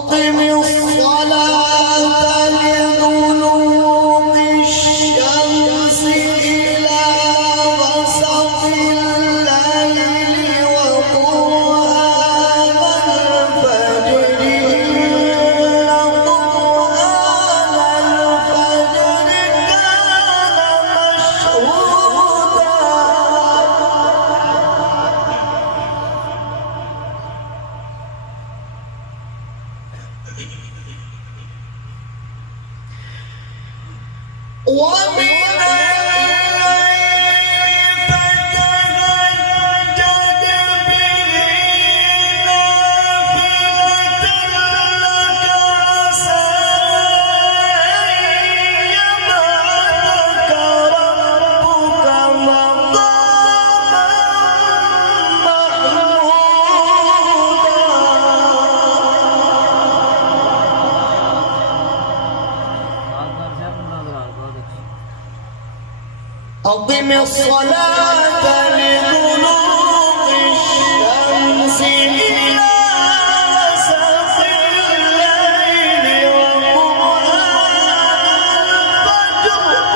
أقم الصلاة لدلوك الشمس إلى غسق الليل وقرآن الفجر إن قرآن الفجر كان مشهودا ومن الليل فتهجد به نافلة لك عسى أن يبعثك ربك مقاما محمودا أقم الصلاة لدلوك الشمس إلى غسق الليل وقرآن الفجر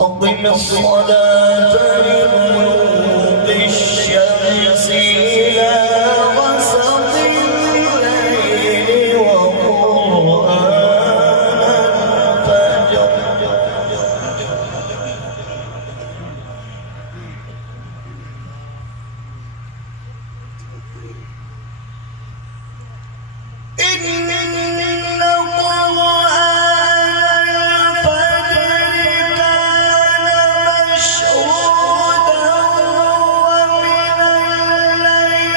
أقم الصلاة لدلوك الشمس إلى غسق الليل وقرآن الفجر إن قرآن الفجر كان مشهودا ومن الليل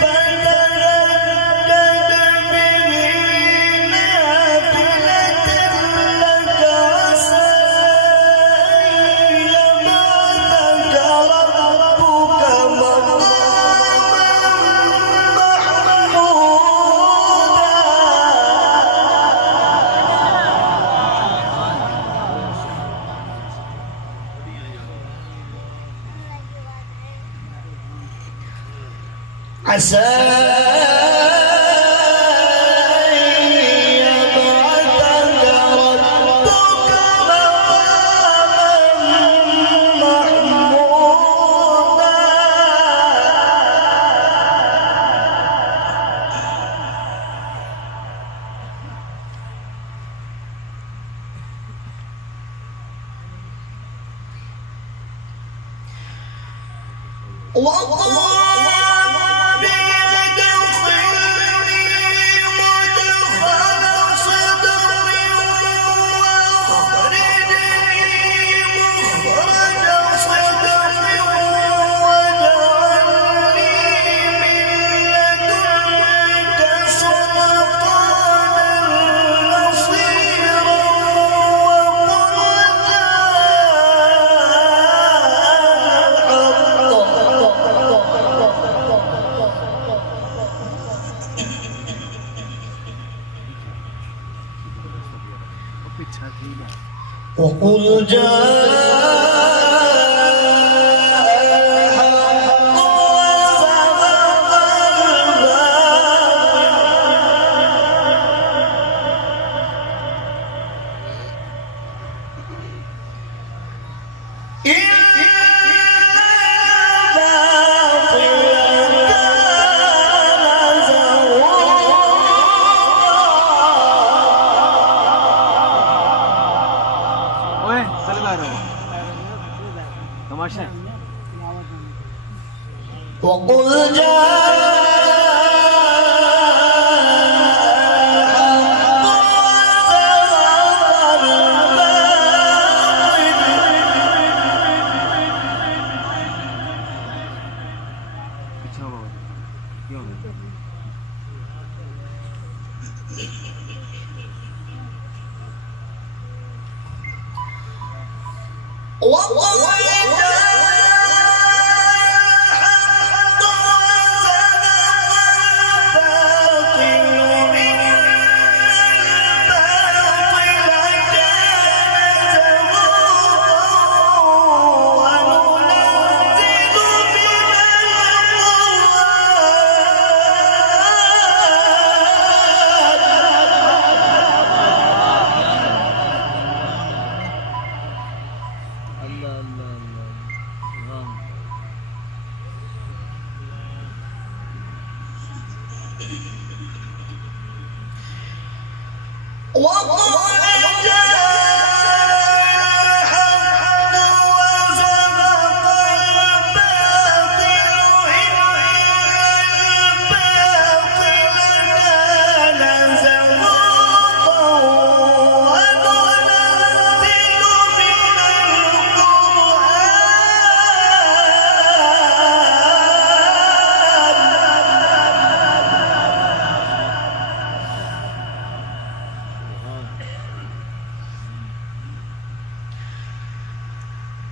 فتهجد به نافلة لك عسى أن يبعثك ربك عسى أن يبعثك ربك مقاما محمودا وقل رب ادخلني مدخل صدق واخرجني مخرج صدق واجعلني من لدنك سلطانا نصيرا وقل وقل جاء الحق وزهق الباطل إن الباطل كان زهوقا तमाशा وقل جاء الحق وزهق الباطل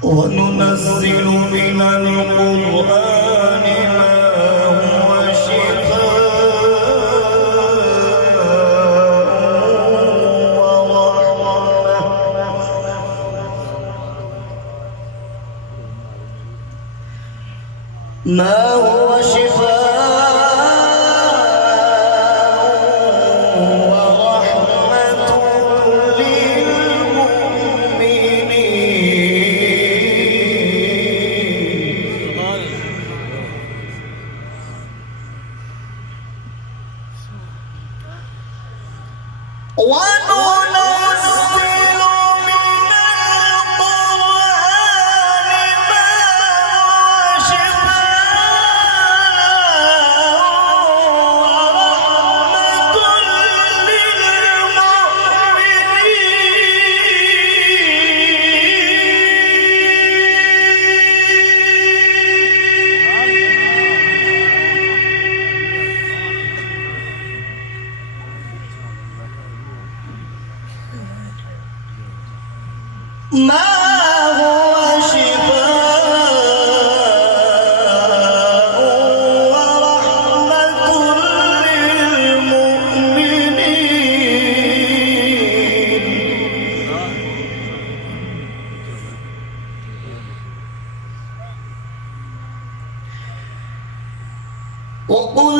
وننزل من القرآن ما هو شفاء ورحمة ما هو شفاء ورحمة للمؤمنين وقل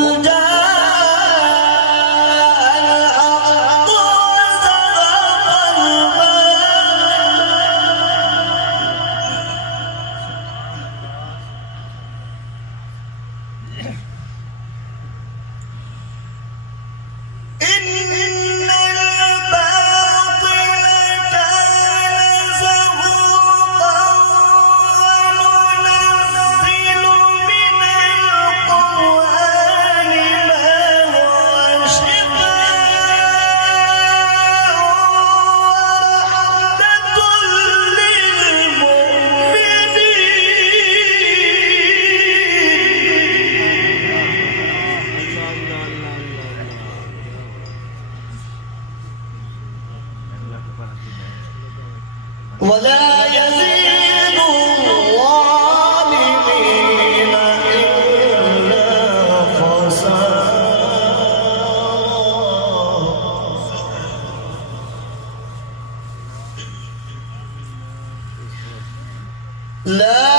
ولا يزيد الظالمين إلا خسارا لا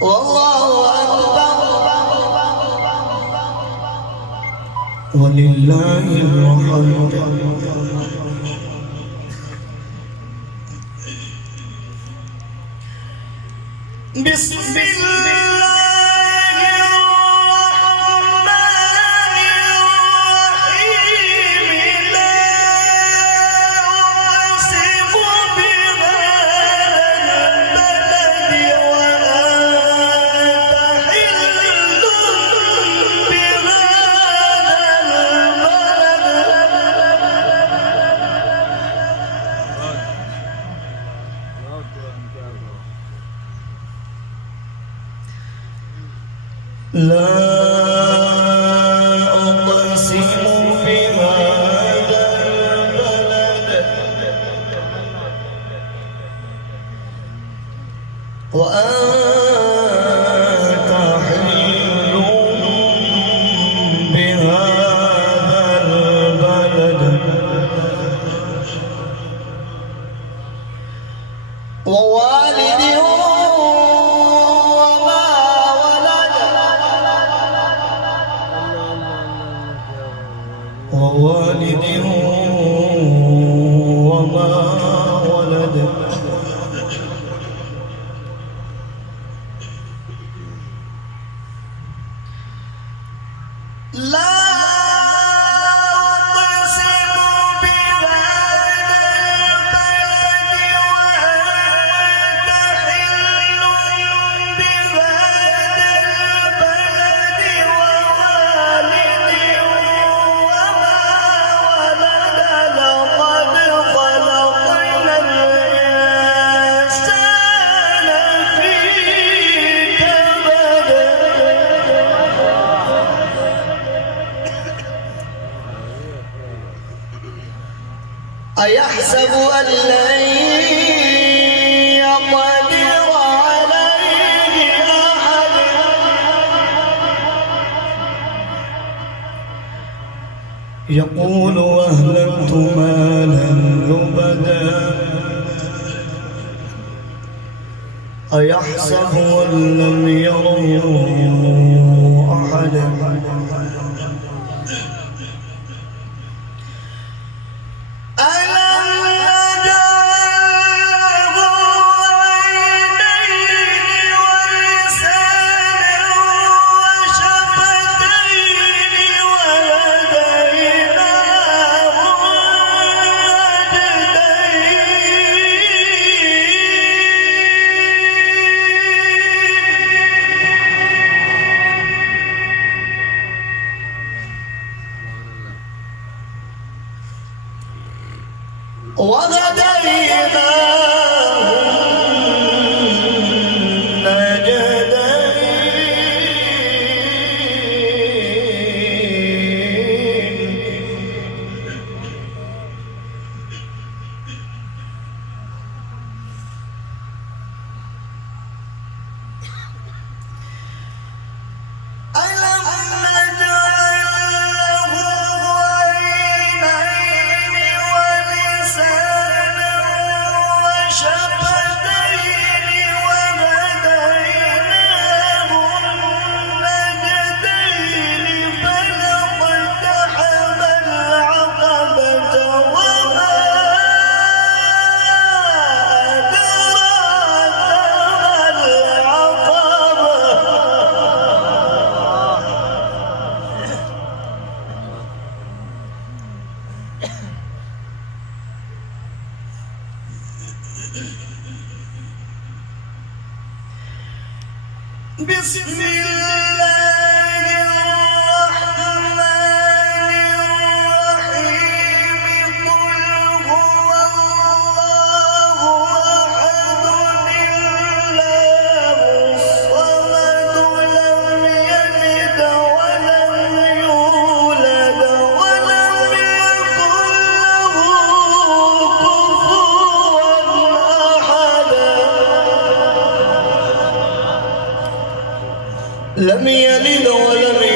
والله أكبر ولله الحمد بسم الله لا أقسم بهذا البلد وأنت حل بهذا البلد ووالد وما ولد أيحسب أن لن يقدر عليه أحد يقول أهلكت مالا لبدا أيحسب أن لم يره أحد بسم الله الرحمن الرحيم قل هو الله أحد الله الصمد لم يلد ولم يولد ولم يكن له كفوا أحد لم يلد ولم